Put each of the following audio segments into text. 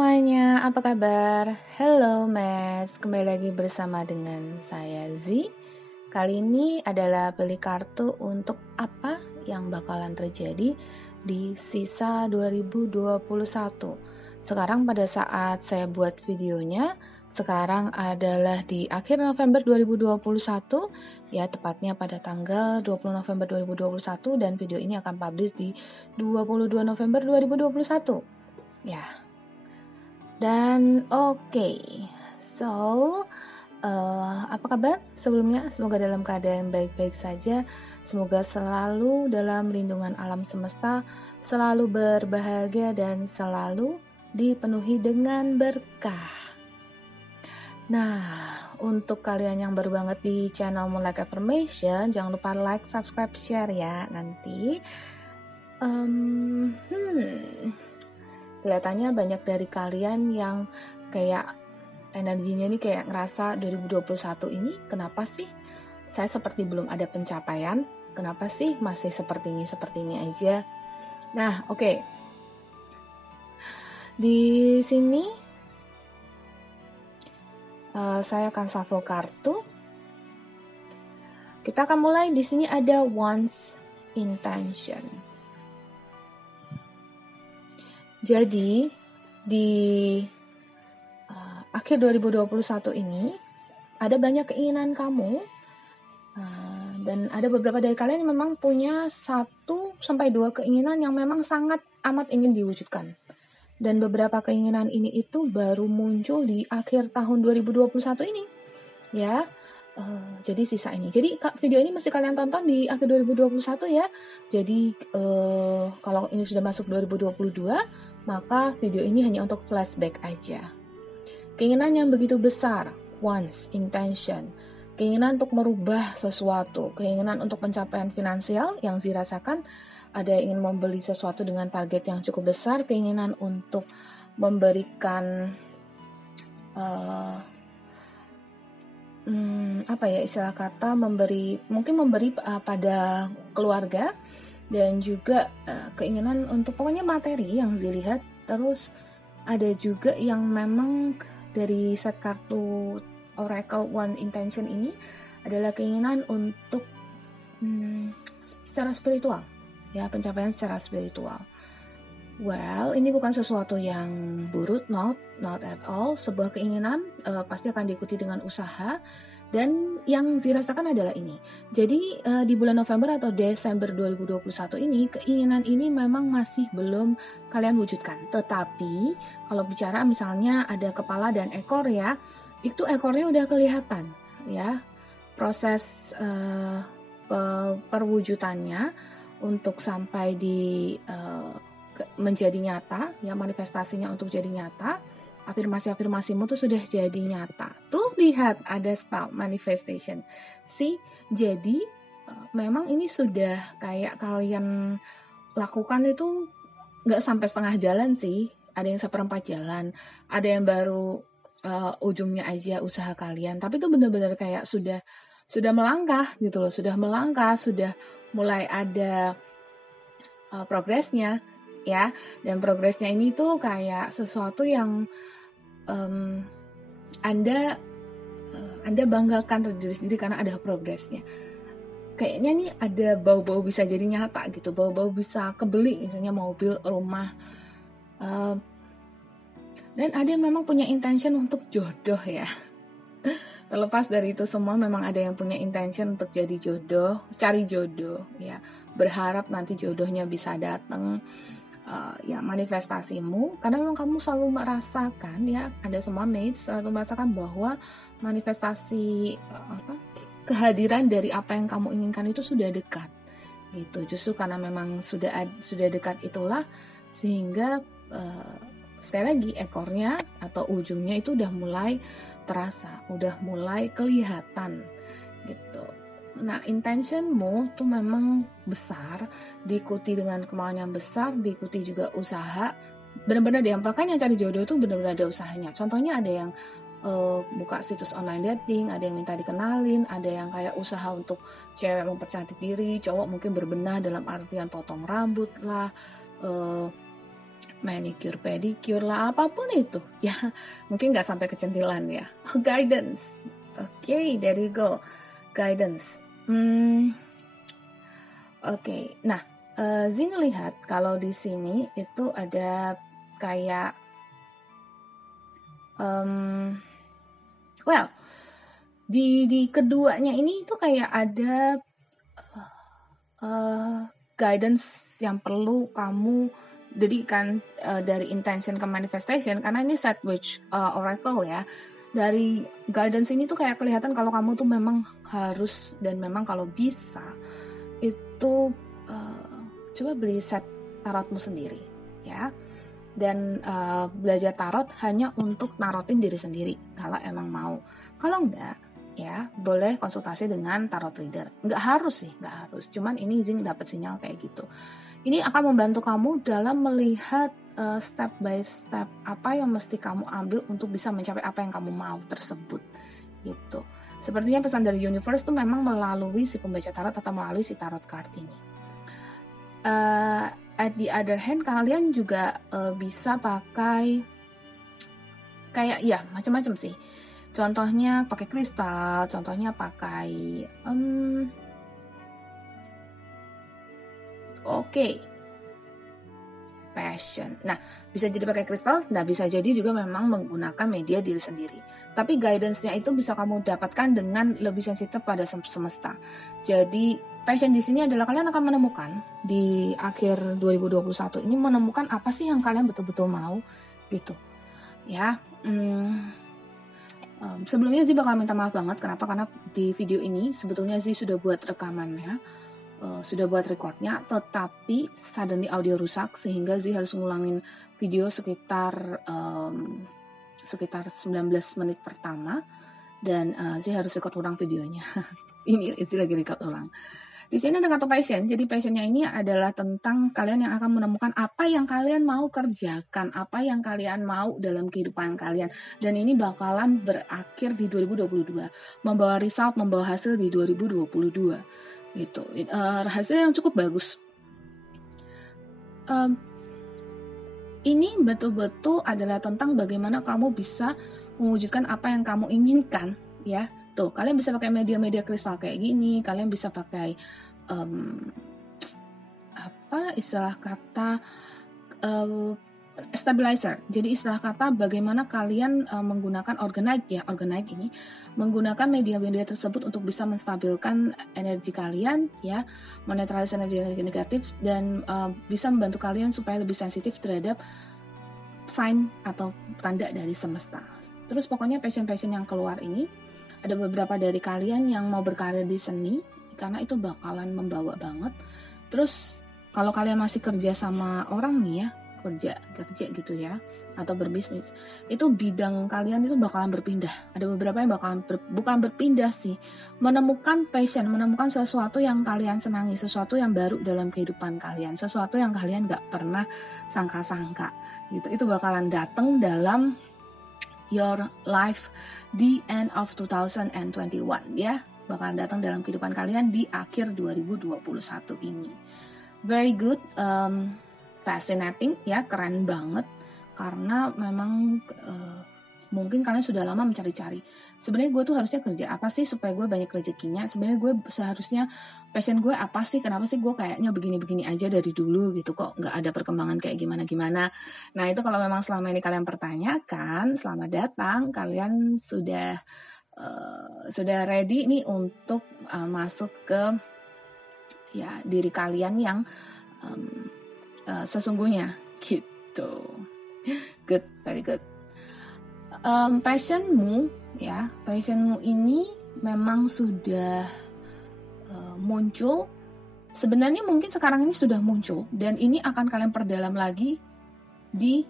semuanya, apa kabar? Hello Mas, kembali lagi bersama dengan saya Z. Kali ini adalah pilih kartu untuk apa yang bakalan terjadi di sisa 2021. Sekarang pada saat saya buat videonya, sekarang adalah di akhir November 2021, ya tepatnya pada tanggal 20 November 2021 dan video ini akan publish di 22 November 2021. Ya. Dan so apa kabar sebelumnya? Semoga dalam keadaan baik-baik saja. Semoga selalu dalam lindungan alam semesta, selalu berbahagia dan selalu dipenuhi dengan berkah. Nah, untuk kalian yang baru banget di channel Moonlight Affirmation, jangan lupa like, subscribe, share ya nanti. Kelihatannya banyak dari kalian yang kayak energinya nih kayak ngerasa 2021 ini kenapa sih saya seperti belum ada pencapaian, kenapa sih masih seperti ini aja. Nah, di sini saya akan shuffle kartu. Kita akan mulai. Di sini ada one's intention. Jadi di akhir 2021 ini ada banyak keinginan kamu dan ada beberapa dari kalian yang memang punya 1-2 keinginan yang memang sangat amat ingin diwujudkan. Dan beberapa keinginan ini itu baru muncul di akhir tahun 2021 ini. Ya. Jadi sisa ini. Jadi video ini mesti kalian tonton di akhir 2021 ya. Jadi kalau ini sudah masuk 2022, maka video ini hanya untuk flashback aja. Keinginan yang begitu besar, one's intention. Keinginan untuk merubah sesuatu, keinginan untuk pencapaian finansial yang dirasakan, ada yang ingin membeli sesuatu dengan target yang cukup besar, keinginan untuk memberikan istilah kata memberi pada keluarga, dan juga keinginan untuk pokoknya materi yang dilihat. Terus ada juga yang memang dari set kartu Oracle One Intention ini adalah keinginan untuk secara spiritual, ya, pencapaian secara spiritual. Well, ini bukan sesuatu yang buruk, not at all. Sebuah keinginan pasti akan diikuti dengan usaha, dan yang dirasakan adalah ini. Jadi di bulan November atau Desember 2021 ini, keinginan ini memang masih belum kalian wujudkan. Tetapi kalau bicara misalnya ada kepala dan ekor ya, itu ekornya udah kelihatan ya. Proses perwujudannya untuk sampai di menjadi nyata, ya, manifestasinya untuk jadi nyata, afirmasimu tuh sudah jadi nyata. Tuh lihat ada spell manifestation. Jadi memang ini sudah kayak kalian lakukan itu nggak sampai setengah jalan sih. Ada yang seperempat jalan, ada yang baru ujungnya aja usaha kalian. Tapi itu benar-benar kayak sudah melangkah gitu loh, sudah mulai ada progresnya. Ya, dan progresnya ini tuh kayak sesuatu yang Anda banggakan diri sendiri karena ada progresnya. Kayaknya nih ada bau-bau bisa jadi nyata gitu, bau-bau bisa kebeli, misalnya mobil, rumah, dan ada yang memang punya intention untuk jodoh ya. Terlepas dari itu semua, memang ada yang punya intention untuk jadi jodoh, cari jodoh ya, berharap nanti jodohnya bisa datang. Ya, manifestasimu, karena memang kamu selalu merasakan ya, ada semua mates selalu merasakan bahwa manifestasi kehadiran dari apa yang kamu inginkan itu sudah dekat gitu. Justru karena memang sudah dekat itulah sehingga sekali lagi ekornya atau ujungnya itu udah mulai terasa, udah mulai kelihatan gitu. Nah, intentionmu tuh memang besar, diikuti dengan kemauan yang besar, diikuti juga usaha. Benar-benar deh, makanya cari jodoh tuh benar-benar ada usahanya. Contohnya ada yang buka situs online dating, ada yang minta dikenalin, ada yang kayak usaha untuk cewek mempercantik diri, cowok mungkin berbenah dalam artian potong rambut lah, manicure, pedicure lah, apapun itu. Ya, mungkin nggak sampai kecantilan ya. Guidance. Oke, there you go. Guidance. Oke. Nah, Zing lihat kalau di sini itu ada kayak di keduanya ini tuh kayak ada guidance yang perlu kamu dedikan dari intention ke manifestation, karena ini Sandwich Oracle ya. Dari guidance ini tuh kayak kelihatan kalau kamu tuh memang harus dan memang kalau bisa itu coba beli set tarotmu sendiri ya, dan belajar tarot hanya untuk narotin diri sendiri kalau emang mau. Kalau enggak ya boleh konsultasi dengan tarot reader. Nggak harus, cuman ini Zing dapat sinyal kayak gitu. Ini akan membantu kamu dalam melihat step by step apa yang mesti kamu ambil untuk bisa mencapai apa yang kamu mau tersebut gitu. Sepertinya pesan dari universe tuh memang melalui si pembaca tarot atau melalui si tarot card ini. At the other hand, kalian juga bisa pakai kayak ya macam-macam sih. Contohnya pakai kristal, contohnya pakai passion. Nah, bisa jadi pakai kristal, nah bisa jadi juga memang menggunakan media diri sendiri. Tapi guidance-nya itu bisa kamu dapatkan dengan lebih sensitif pada semesta. Jadi passion di sini adalah kalian akan menemukan di akhir 2021 ini menemukan apa sih yang kalian betul-betul mau gitu. Ya, sebelumnya Zee bakal minta maaf banget. Kenapa? Karena di video ini sebetulnya Zee sudah buat rekamannya, sudah buat recordnya, tetapi suddenly audio rusak sehingga Zee harus ngulangin video sekitar 19 menit pertama, dan Zee harus record ulang videonya. Ini Zee lagi record ulang. Di sini ada kata passion. Jadi passionnya ini adalah tentang kalian yang akan menemukan apa yang kalian mau kerjakan, apa yang kalian mau dalam kehidupan kalian. Dan ini bakalan berakhir di 2022, membawa result, membawa hasil di 2022. Gitu. Hasil yang cukup bagus. Ini betul-betul adalah tentang bagaimana kamu bisa mewujudkan apa yang kamu inginkan ya. Tuh, kalian bisa pakai media-media kristal kayak gini, kalian bisa pakai apa istilah kata stabilizer. Jadi istilah kata bagaimana kalian menggunakan organite ini menggunakan media-media tersebut untuk bisa menstabilkan energi kalian ya, menetralisir energi negatif, dan bisa membantu kalian supaya lebih sensitif terhadap sign atau tanda dari semesta. Terus pokoknya passion yang keluar ini ada beberapa dari kalian yang mau berkarir di seni, karena itu bakalan membawa banget. Terus kalau kalian masih kerja sama orang nih ya, kerja gitu ya, atau berbisnis, itu bidang kalian itu bakalan berpindah. Ada beberapa yang bakalan bukan berpindah sih, menemukan passion, menemukan sesuatu yang kalian senangi, sesuatu yang baru dalam kehidupan kalian, sesuatu yang kalian gak pernah sangka-sangka gitu. Itu bakalan datang dalam your life di end of 2021 ya, bakalan datang dalam kehidupan kalian di akhir 2021 ini. Very good, fascinating ya, keren banget, karena memang mungkin kalian sudah lama mencari-cari sebenarnya gue tuh harusnya kerja apa sih supaya gue banyak rezekinya, sebenarnya gue seharusnya passion gue apa sih, kenapa sih gue kayaknya begini-begini aja dari dulu gitu, kok nggak ada perkembangan kayak gimana-gimana. Nah itu kalau memang selama ini kalian pertanyakan, selamat datang, kalian sudah ready nih untuk masuk ke ya diri kalian yang sesungguhnya gitu. Good, very good. Passionmu ini memang sudah muncul. Sebenarnya mungkin sekarang ini sudah muncul, dan ini akan kalian perdalam lagi di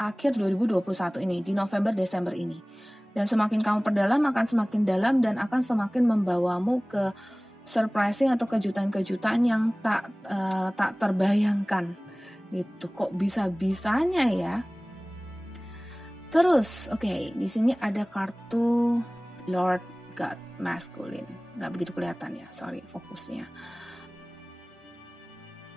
akhir 2021 ini, di November-Desember ini. Dan semakin kamu perdalam akan semakin dalam dan akan semakin membawamu ke surprising atau kejutan-kejutan yang tak terbayangkan. Gitu, kok bisa-bisanya ya. Terus, di sini ada kartu Lord God Masculine. Gak begitu kelihatan ya, sorry fokusnya.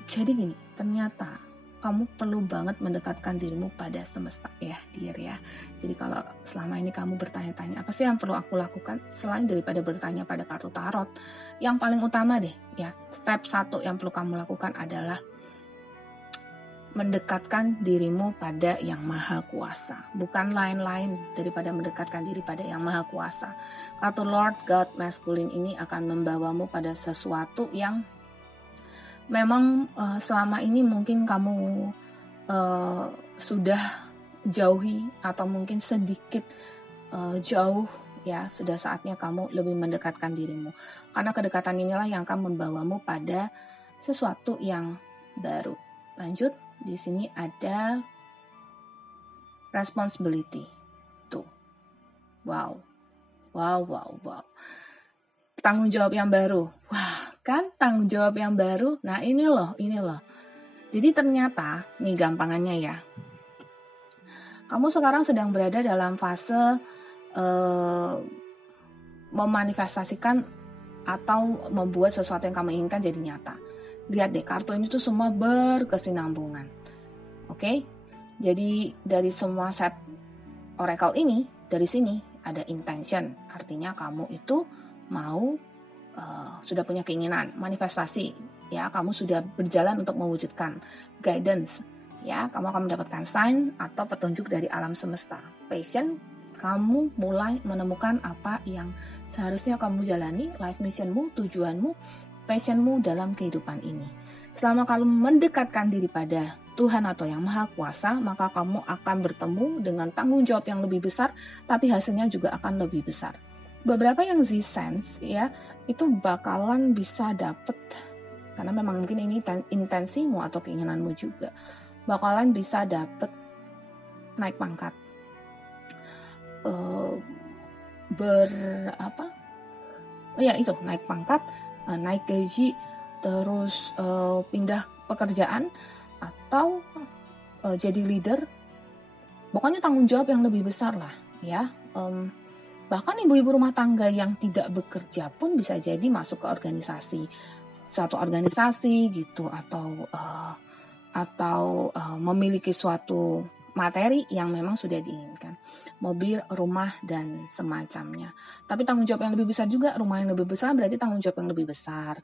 Jadi gini, ternyata kamu perlu banget mendekatkan dirimu pada semesta ya, dear ya. Jadi kalau selama ini kamu bertanya-tanya, apa sih yang perlu aku lakukan? Selain daripada bertanya pada kartu tarot, yang paling utama deh ya, step 1 yang perlu kamu lakukan adalah mendekatkan dirimu pada Yang Maha Kuasa. Bukan lain-lain daripada mendekatkan diri pada Yang Maha Kuasa. Kartu Lord God Masculine ini akan membawamu pada sesuatu yang memang selama ini mungkin kamu sudah jauhi atau mungkin sedikit jauh ya. Sudah saatnya kamu lebih mendekatkan dirimu. Karena kedekatan inilah yang akan membawamu pada sesuatu yang baru. Lanjut. Di sini ada responsibility. Tuh. Wow. Tanggung jawab yang baru. Wah, kan tanggung jawab yang baru. Nah, ini loh. Jadi ternyata, nih gampangannya ya. Kamu sekarang sedang berada dalam fase memanifestasikan atau membuat sesuatu yang kamu inginkan jadi nyata. Lihat deh, kartu ini tuh semua berkesinambungan. Oke? Jadi dari semua set oracle ini, dari sini ada intention. Artinya kamu itu mau sudah punya keinginan, manifestasi. Ya, kamu sudah berjalan untuk mewujudkan guidance. Ya, kamu akan mendapatkan sign atau petunjuk dari alam semesta. Passion, kamu mulai menemukan apa yang seharusnya kamu jalani, life missionmu, tujuanmu, passionmu dalam kehidupan ini. Selama kamu mendekatkan diri pada Tuhan atau Yang Maha Kuasa, maka kamu akan bertemu dengan tanggung jawab yang lebih besar, tapi hasilnya juga akan lebih besar. Beberapa yang Z-Sense ya, itu bakalan bisa dapet, karena memang mungkin ini intensimu atau keinginanmu juga, bakalan bisa dapet naik pangkat, naik pangkat, naik gaji, terus pindah pekerjaan atau jadi leader. Pokoknya tanggung jawab yang lebih besar lah ya. Bahkan ibu-ibu rumah tangga yang tidak bekerja pun bisa jadi masuk ke satu organisasi gitu, atau memiliki suatu materi yang memang sudah diinginkan, mobil, rumah, dan semacamnya. Tapi tanggung jawab yang lebih besar juga, rumah yang lebih besar berarti tanggung jawab yang lebih besar,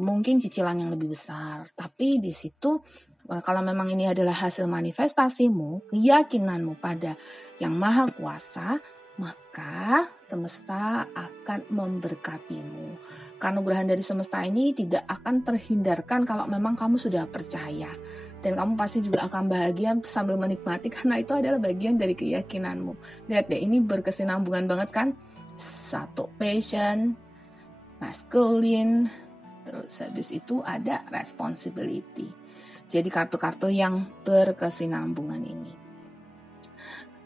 mungkin cicilan yang lebih besar. Tapi di situ kalau memang ini adalah hasil manifestasimu, keyakinanmu pada Yang Maha Kuasa, maka semesta akan memberkatimu. Kanugerah dari semesta ini tidak akan terhindarkan kalau memang kamu sudah percaya. Dan kamu pasti juga akan bahagia sambil menikmati karena itu adalah bagian dari keyakinanmu. Lihat deh, ini berkesinambungan banget kan? Satu, passion, masculine, terus habis itu ada responsibility. Jadi kartu-kartu yang berkesinambungan ini.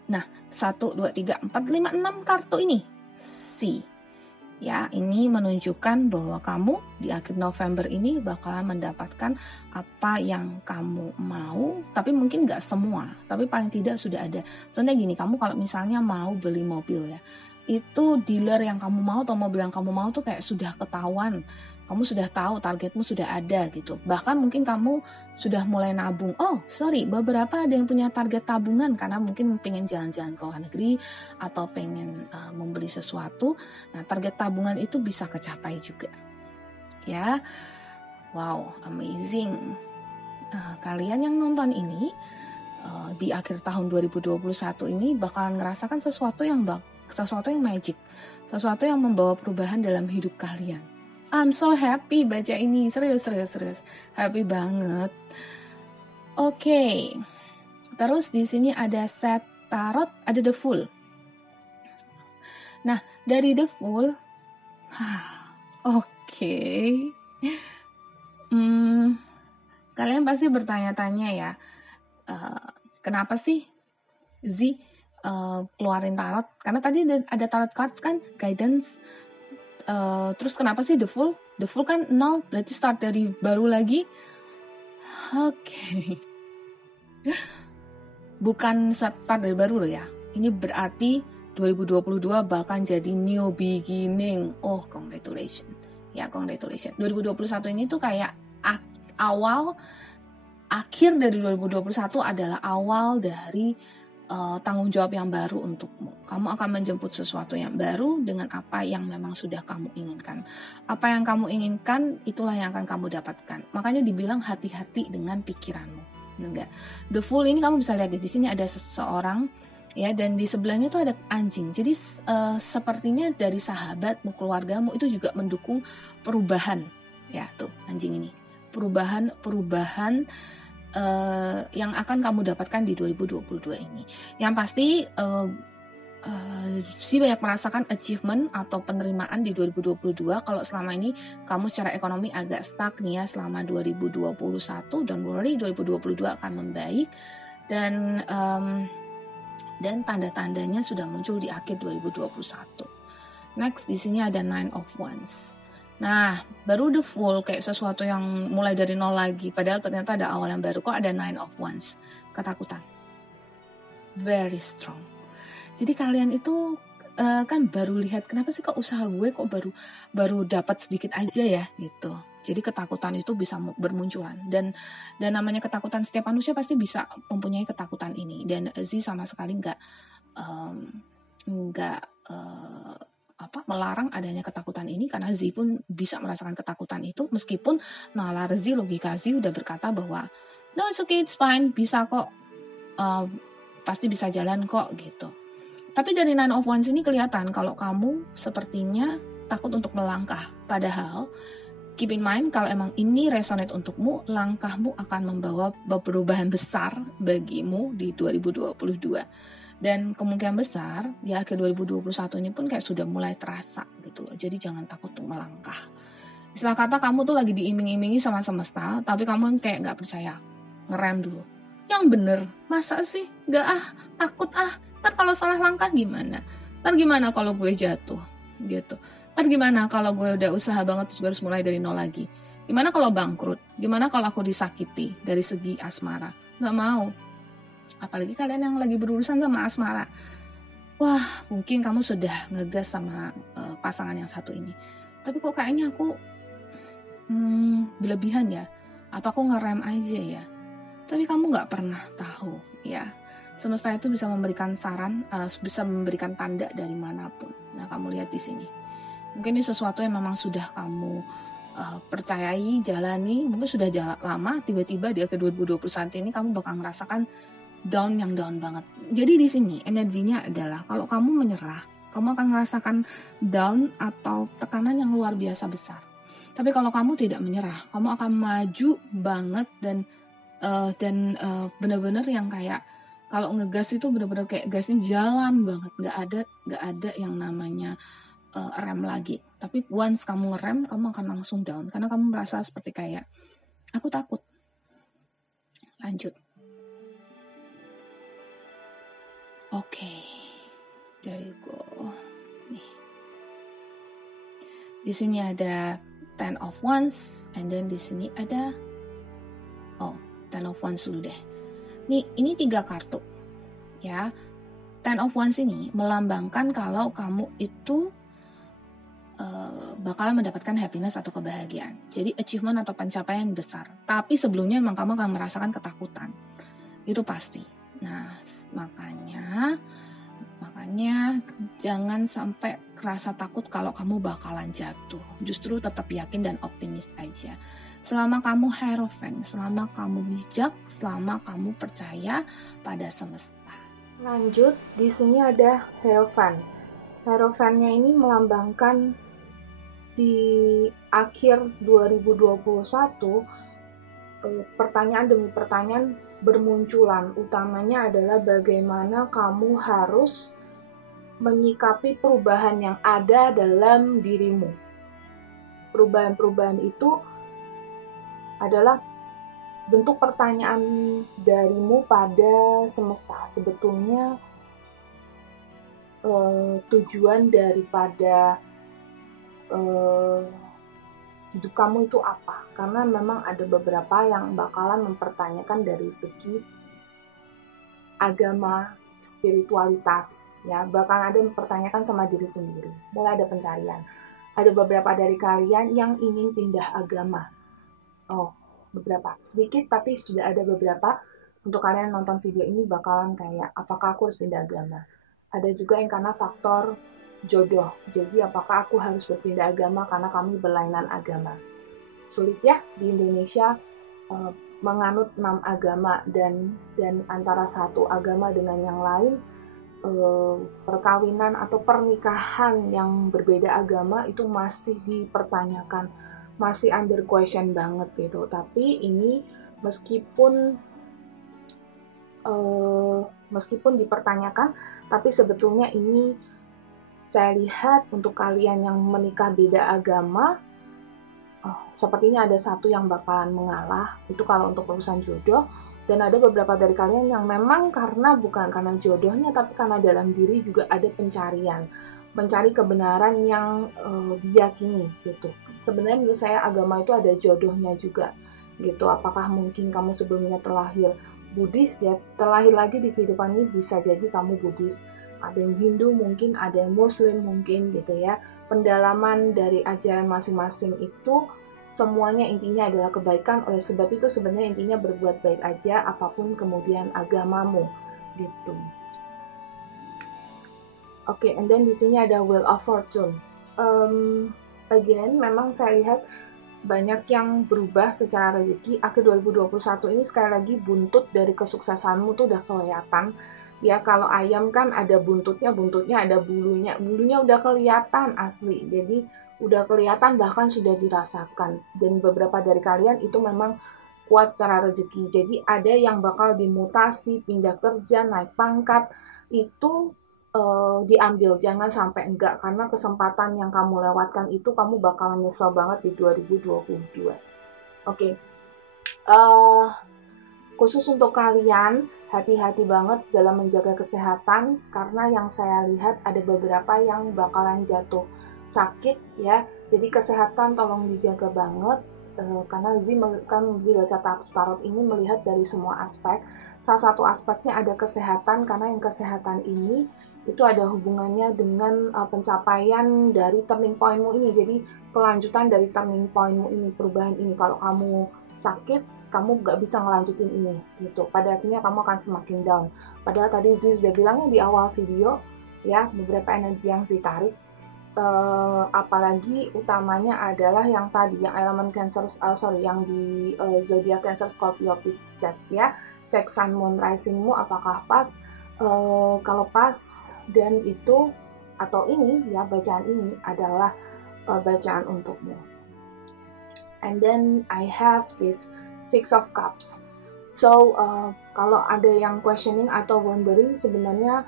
Nah, 1, 2, 3, 4, 5, 6 kartu ini C. Ya, ini menunjukkan bahwa kamu di akhir November ini bakalan mendapatkan apa yang kamu mau, tapi mungkin gak semua, tapi paling tidak sudah ada. Contohnya gini, kamu kalau misalnya mau beli mobil ya, itu dealer yang kamu mau atau mobil yang kamu mau tuh kayak sudah ketahuan. Kamu sudah tahu, targetmu sudah ada gitu. Bahkan mungkin kamu sudah mulai nabung. Beberapa ada yang punya target tabungan karena mungkin pengen jalan-jalan ke luar negeri atau pengen membeli sesuatu. Nah, target tabungan itu bisa kecapai juga. Ya, wow, amazing. Kalian yang nonton ini di akhir tahun 2021 ini bakalan ngerasakan sesuatu yang magic, sesuatu yang membawa perubahan dalam hidup kalian. I'm so happy baca ini, serius, happy banget. Oke. Terus di sini ada set tarot, ada The Fool. Nah, dari The Fool, oke. Kalian pasti bertanya-tanya ya, kenapa sih Z keluarin tarot? Karena tadi ada tarot cards kan, guidance. Terus kenapa sih The Fool? The Fool kan 0, berarti start dari baru lagi. Oke. Bukan start dari baru loh ya. Ini berarti 2022 bahkan jadi new beginning. Oh, congratulations. Ya, congratulations. 2021 ini tuh kayak awal akhir dari 2021 adalah awal dari tanggung jawab yang baru untukmu. Kamu akan menjemput sesuatu yang baru dengan apa yang memang sudah kamu inginkan. Apa yang kamu inginkan, itulah yang akan kamu dapatkan. Makanya dibilang hati-hati dengan pikiranmu. Enggak. The Fool ini kamu bisa lihat di sini ada seseorang ya, dan di sebelahnya itu ada anjing. Jadi sepertinya dari sahabatmu, keluargamu itu juga mendukung perubahan. Ya, tuh anjing ini. Perubahan yang akan kamu dapatkan di 2022 ini. Yang pasti sih banyak merasakan achievement atau penerimaan di 2022. Kalau selama ini kamu secara ekonomi agak stuck nih ya selama 2021, don't worry, 2022 akan membaik, dan tanda-tandanya sudah muncul di akhir 2021. Next di sini ada Nine of Wands. Nah, baru The Fool, kayak sesuatu yang mulai dari nol lagi. Padahal ternyata ada awal yang baru. Kok ada Nine of Wands? Ketakutan. Very strong. Jadi kalian itu kan baru lihat, kenapa sih kok usaha gue kok baru dapat sedikit aja ya gitu. Jadi ketakutan itu bisa bermunculan. Dan namanya ketakutan, setiap manusia pasti bisa mempunyai ketakutan ini. Dan Z sama sekali nggak melarang adanya ketakutan ini, karena Z pun bisa merasakan ketakutan itu, meskipun nalar Z, logika Z udah berkata bahwa no, it's okay, it's fine, bisa kok, pasti bisa jalan kok gitu. Tapi dari Nine of Wands ini kelihatan kalau kamu sepertinya takut untuk melangkah, padahal keep in mind kalau emang ini resonate untukmu, langkahmu akan membawa perubahan besar bagimu di 2022. Dan kemungkinan besar di akhir 2021 ini pun kayak sudah mulai terasa gitu loh. Jadi jangan takut untuk melangkah. Istilah kata kamu tuh lagi diiming-imingi sama semesta, tapi kamu kayak gak percaya. Ngerem dulu. Yang bener, masa sih? Gak takut Ntar kalau salah langkah gimana? Ntar gimana kalau gue jatuh? Gitu. Ntar gimana kalau gue udah usaha banget terus harus mulai dari nol lagi? Gimana kalau bangkrut? Gimana kalau aku disakiti dari segi asmara? Gak mau. Apalagi kalian yang lagi berurusan sama asmara. Wah, mungkin kamu sudah ngegas sama pasangan yang satu ini. Tapi kok kayaknya aku berlebihan ya? Apa aku ngerem aja ya? Tapi kamu gak pernah tahu ya. Semesta itu bisa memberikan saran, bisa memberikan tanda dari manapun. Nah, kamu lihat di sini. Mungkin ini sesuatu yang memang sudah kamu percayai, jalani, mungkin sudah jalan lama, tiba-tiba di akhir 2021 ini kamu bakal ngerasakan down banget. Jadi di sini energinya adalah kalau kamu menyerah, kamu akan merasakan down atau tekanan yang luar biasa besar. Tapi kalau kamu tidak menyerah, kamu akan maju banget dan benar-benar yang kayak kalau ngegas itu benar-benar kayak gasnya jalan banget, nggak ada yang namanya rem lagi. Tapi once kamu ngerem, kamu akan langsung down karena kamu merasa seperti kayak aku takut. Lanjut. Oke, there you go. Nih. Di sini ada Ten of Wands, and then di sini ada Ten of Wands dulu deh. Ini 3 kartu, ya. Ten of Wands ini melambangkan kalau kamu itu bakalan mendapatkan happiness atau kebahagiaan. Jadi achievement atau pencapaian besar. Tapi sebelumnya memang kamu akan merasakan ketakutan. Itu pasti. Nah, makanya jangan sampai kerasa takut kalau kamu bakalan jatuh. Justru tetap yakin dan optimis aja. Selama kamu hierophant, selama kamu bijak, selama kamu percaya pada semesta. Lanjut, di sini ada hierophant. Hierophantnya ini melambangkan di akhir 2021 pertanyaan demi pertanyaan bermunculan. Utamanya adalah bagaimana kamu harus menyikapi perubahan yang ada dalam dirimu. Perubahan-perubahan itu adalah bentuk pertanyaan darimu pada semesta. Sebetulnya tujuan daripada hidup kamu itu apa? Karena memang ada beberapa yang bakalan mempertanyakan dari segi agama, spiritualitas, ya. Bahkan ada yang mempertanyakan sama diri sendiri. Mulai ada pencarian. Ada beberapa dari kalian yang ingin pindah agama. beberapa, sedikit tapi sudah ada beberapa. Untuk kalian nonton video ini bakalan kayak, apakah aku harus pindah agama? Ada juga yang karena faktor jodoh. Jadi apakah aku harus berpindah agama karena kami berlainan agama? Sulit ya di Indonesia menganut 6 agama, dan antara satu agama dengan yang lain, perkawinan atau pernikahan yang berbeda agama itu masih dipertanyakan, masih under question banget gitu. Tapi ini meskipun dipertanyakan, tapi sebetulnya ini saya lihat untuk kalian yang menikah beda agama, sepertinya ada satu yang bakalan mengalah, itu kalau untuk urusan jodoh. Dan ada beberapa dari kalian yang memang bukan karena jodohnya, tapi karena dalam diri juga ada pencarian, mencari kebenaran yang diyakini gitu. Sebenarnya menurut saya agama itu ada jodohnya juga gitu. Apakah mungkin kamu sebelumnya terlahir Buddhis, ya terlahir lagi di kehidupan ini bisa jadi kamu Buddhis. Ada yang Hindu mungkin, ada yang Muslim mungkin gitu ya. Pendalaman dari ajaran masing-masing itu semuanya intinya adalah kebaikan. Oleh sebab itu sebenarnya intinya berbuat baik aja apapun kemudian agamamu gitu. Oke, and then di sini ada Wheel of Fortune. Again, memang saya lihat banyak yang berubah secara rezeki. Akhir 2021 ini sekali lagi buntut dari kesuksesanmu tuh udah kelihatan. Ya kalau ayam kan ada buntutnya ada bulunya udah kelihatan asli. Jadi udah kelihatan, bahkan sudah dirasakan. Dan beberapa dari kalian itu memang kuat secara rezeki. Jadi ada yang bakal dimutasi, pindah kerja, naik pangkat, itu diambil, jangan sampai enggak, karena kesempatan yang kamu lewatkan itu kamu bakalan nyesel banget di 2022. Oke. Khusus untuk kalian, hati-hati banget dalam menjaga kesehatan, karena yang saya lihat ada beberapa yang bakalan jatuh sakit ya. Jadi kesehatan tolong dijaga banget, karena Zi baca tarot ini melihat dari semua aspek. Salah satu aspeknya ada kesehatan, karena yang kesehatan ini itu ada hubungannya dengan pencapaian dari turning point-mu ini. Jadi kelanjutan dari turning point-mu ini, perubahan ini. Kalau kamu sakit, kamu gak bisa ngelanjutin ini gitu. Pada akhirnya kamu akan semakin down. Padahal tadi Zi sudah bilangnya di awal video ya, beberapa energi yang Zi tarik. Apalagi utamanya adalah yang tadi, yang elemen Cancer, yang di zodiak Cancer, Scorpio, Pisces ya. Cek Sun, Moon, Rising-mu apakah pas. Kalau pas, dan itu atau ini ya, bacaan ini adalah bacaan untukmu. And then I have this Six of Cups. So kalau ada yang questioning atau wondering sebenarnya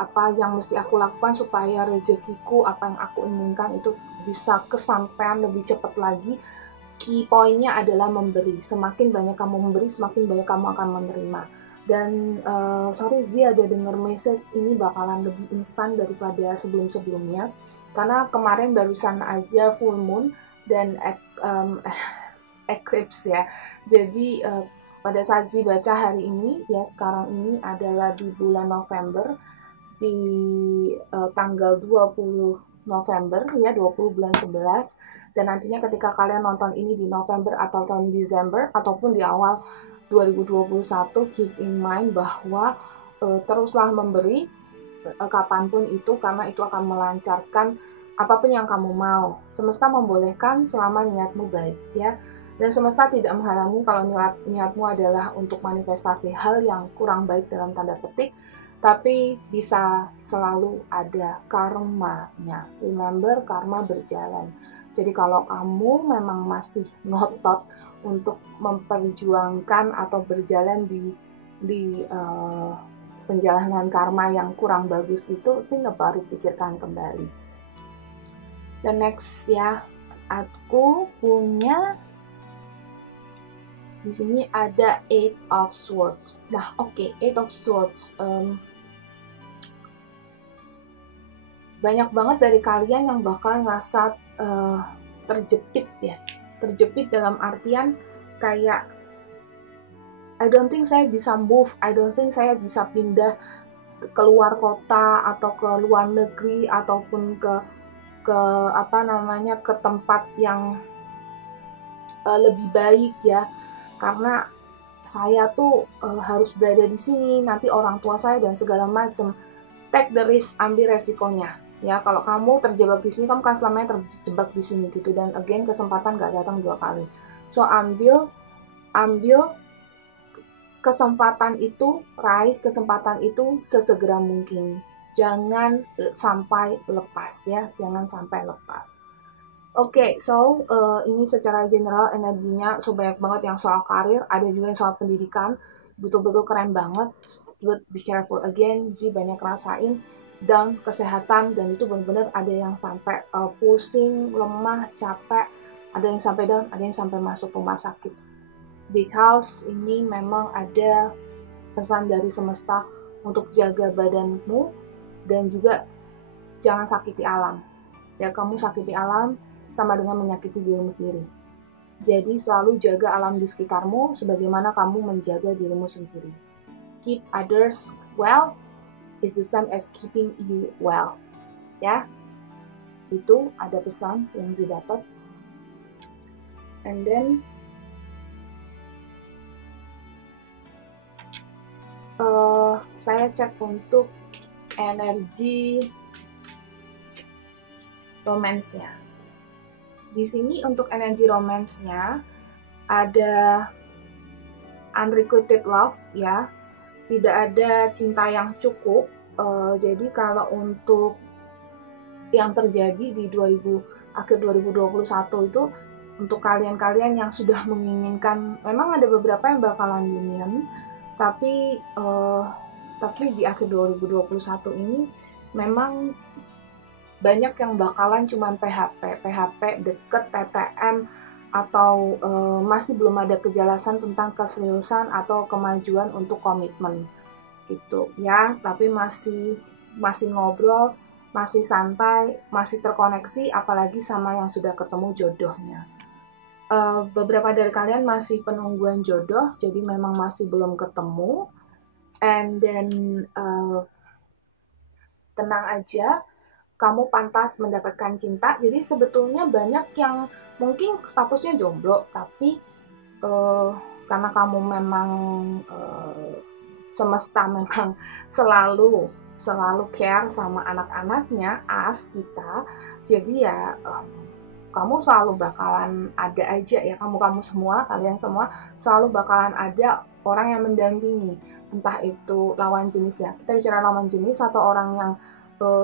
apa yang mesti aku lakukan supaya rezekiku, apa yang aku inginkan itu bisa kesampaian lebih cepat lagi, key pointnya adalah memberi. Semakin banyak kamu memberi, semakin banyak kamu akan menerima. Dan sorry Zi ada denger message ini bakalan lebih instan daripada sebelum-sebelumnya, karena kemarin barusan aja full moon dan eclipse ya. Jadi pada saat Zi baca hari ini ya, sekarang ini adalah di bulan November, di tanggal 20 November ya, 20 bulan 11. Dan nantinya ketika kalian nonton ini di November atau tahun Desember ataupun di awal 2021, keep in mind bahwa teruslah memberi kapanpun itu, karena itu akan melancarkan apapun yang kamu mau. Semesta membolehkan selama niatmu baik ya. Dan semesta tidak menghalangi kalau niatmu adalah untuk manifestasi hal yang kurang baik dalam tanda petik, tapi bisa selalu ada karmanya. Remember, karma berjalan. Jadi kalau kamu memang masih ngotot untuk memperjuangkan atau berjalan di penjalanan karma yang kurang bagus itu, think about it, pikirkan kembali. Dan next ya, aku punya di sini ada Eight of Swords. Nah, oke, Eight of Swords. Banyak banget dari kalian yang bakal ngerasa terjepit ya. Terjepit dalam artian kayak I don't think saya bisa move, I don't think saya bisa pindah keluar kota atau ke luar negeri ataupun ke tempat yang lebih baik ya, karena saya tuh harus berada di sini, nanti orang tua saya dan segala macam. Take the risk, ambil resikonya. Ya, kalau kamu terjebak di sini, kamu kan selamanya terjebak di sini gitu. Dan again, kesempatan gak datang 2 kali. So, ambil kesempatan itu, raih kesempatan itu sesegera mungkin. Jangan sampai lepas ya, jangan sampai lepas. Oke, so ini secara general energinya so banyak banget yang soal karir, ada juga yang soal pendidikan, betul-betul keren banget. But be careful again, jadi banyak rasain dan kesehatan, dan itu benar-benar ada yang sampai pusing, lemah, capek, ada yang sampai down, ada yang sampai masuk rumah sakit. Because ini memang ada pesan dari semesta untuk jaga badanmu dan juga jangan sakiti alam. Ya, kamu sakiti alam sama dengan menyakiti dirimu sendiri. Jadi selalu jaga alam di sekitarmu sebagaimana kamu menjaga dirimu sendiri. Keep others well is the same as keeping you well. Ya, itu ada pesan yang didapat. And then saya cek untuk energi romance-nya. Di sini untuk energi romance-nya ada unrequited love ya, tidak ada cinta yang cukup. Jadi kalau untuk yang terjadi di akhir 2021 itu untuk kalian-kalian yang sudah menginginkan, memang ada beberapa yang bakalan union, tapi di akhir 2021 ini memang banyak yang bakalan cuman PHP, deket, TTM, atau masih belum ada kejelasan tentang keseriusan atau kemajuan untuk komitmen gitu ya, tapi masih ngobrol, masih santai, masih terkoneksi, apalagi sama yang sudah ketemu jodohnya. Beberapa dari kalian masih penungguan jodoh, jadi memang masih belum ketemu, and then tenang aja, kamu pantas mendapatkan cinta. Jadi sebetulnya banyak yang mungkin statusnya jomblo, tapi karena kamu memang semesta memang selalu care sama anak-anaknya, kita, jadi ya kamu selalu bakalan ada aja ya, kalian semua selalu bakalan ada orang yang mendampingi, entah itu lawan jenis ya. Kita bicara lawan jenis atau orang yang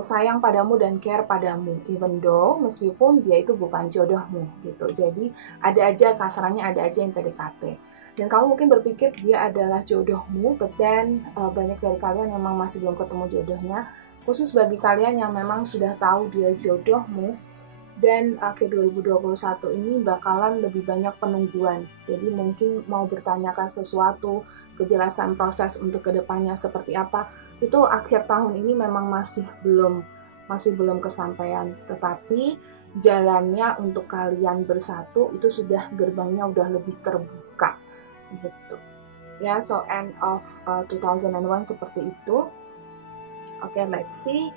sayang padamu dan care padamu, even though meskipun dia itu bukan jodohmu gitu. Jadi ada aja, kasarannya ada aja yang PDKT. Dan kamu mungkin berpikir dia adalah jodohmu, but then banyak dari kalian yang memang masih belum ketemu jodohnya. Khusus bagi kalian yang memang sudah tahu dia jodohmu, dan akhir 2021 ini bakalan lebih banyak penungguan. Jadi mungkin mau bertanyakan sesuatu, kejelasan proses untuk kedepannya seperti apa, itu akhir tahun ini memang masih belum kesampaian, tetapi jalannya untuk kalian bersatu itu sudah, gerbangnya udah lebih terbuka gitu ya. So end of 2001 seperti itu. Oke, let's see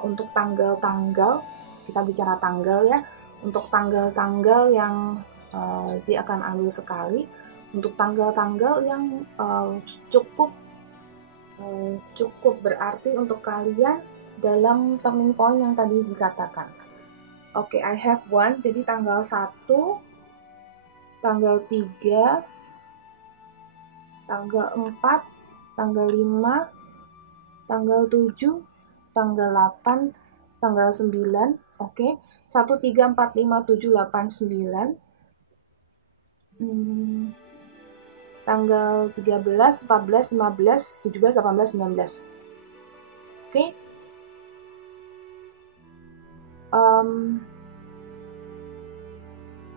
untuk tanggal-tanggal, kita bicara tanggal ya. Untuk tanggal-tanggal yang akan ambil sekali, untuk tanggal-tanggal yang cukup berarti untuk kalian dalam turning point yang tadi dikatakan. Oke, I have one. Jadi tanggal 1, tanggal 3, tanggal 4, tanggal 5, tanggal 7, tanggal 8, tanggal 9. Oke, 1, 3, 4, 5, 7, 8, 9. Tanggal 13, 14, 15, 17, 18, 19. Oke.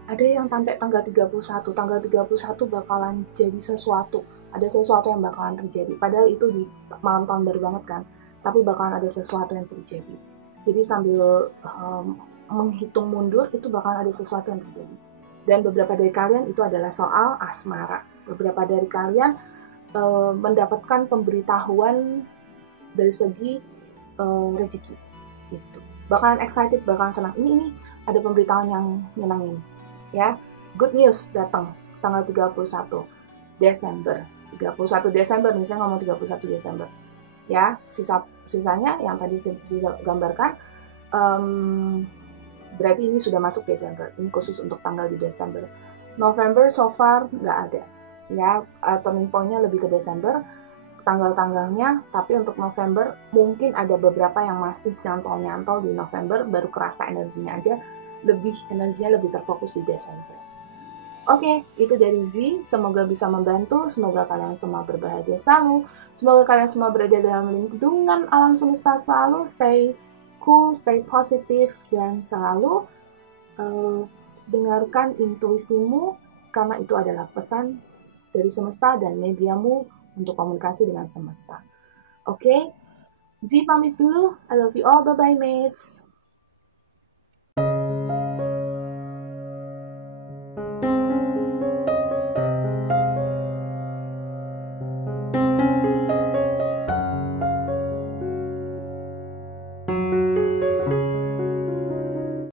Ada yang sampai tanggal 31. Tanggal 31 bakalan jadi sesuatu. Ada sesuatu yang bakalan terjadi. Padahal itu di malam tahun baru banget kan. Tapi bakalan ada sesuatu yang terjadi. Jadi sambil menghitung mundur, itu bakalan ada sesuatu yang terjadi. Dan beberapa dari kalian itu adalah soal asmara. Beberapa dari kalian mendapatkan pemberitahuan dari segi rezeki gitu. Bakalan excited, bakalan senang. Ini ada pemberitahuan yang nyenangin ya. good news datang tanggal 31 Desember. 31 Desember, misalnya ngomong 31 Desember. Ya, sisanya yang tadi saya gambarkan, berarti ini sudah masuk Desember. Ini khusus untuk tanggal di Desember. November so far nggak ada. Ya, turning point-nya lebih ke Desember, tanggal-tanggalnya, tapi untuk November mungkin ada beberapa yang masih nyantol-nyantol di November, baru kerasa energinya aja, energinya lebih terfokus di Desember. Oke, itu dari Z. Semoga bisa membantu. Semoga kalian semua berbahagia selalu. Semoga kalian semua berada dalam lindungan alam semesta selalu. Stay cool, stay positif, dan selalu dengarkan intuisimu, karena itu adalah pesan dari semesta dan mediamu untuk komunikasi dengan semesta. Oke, Z pamit dulu. I love you all. Bye-bye, mates.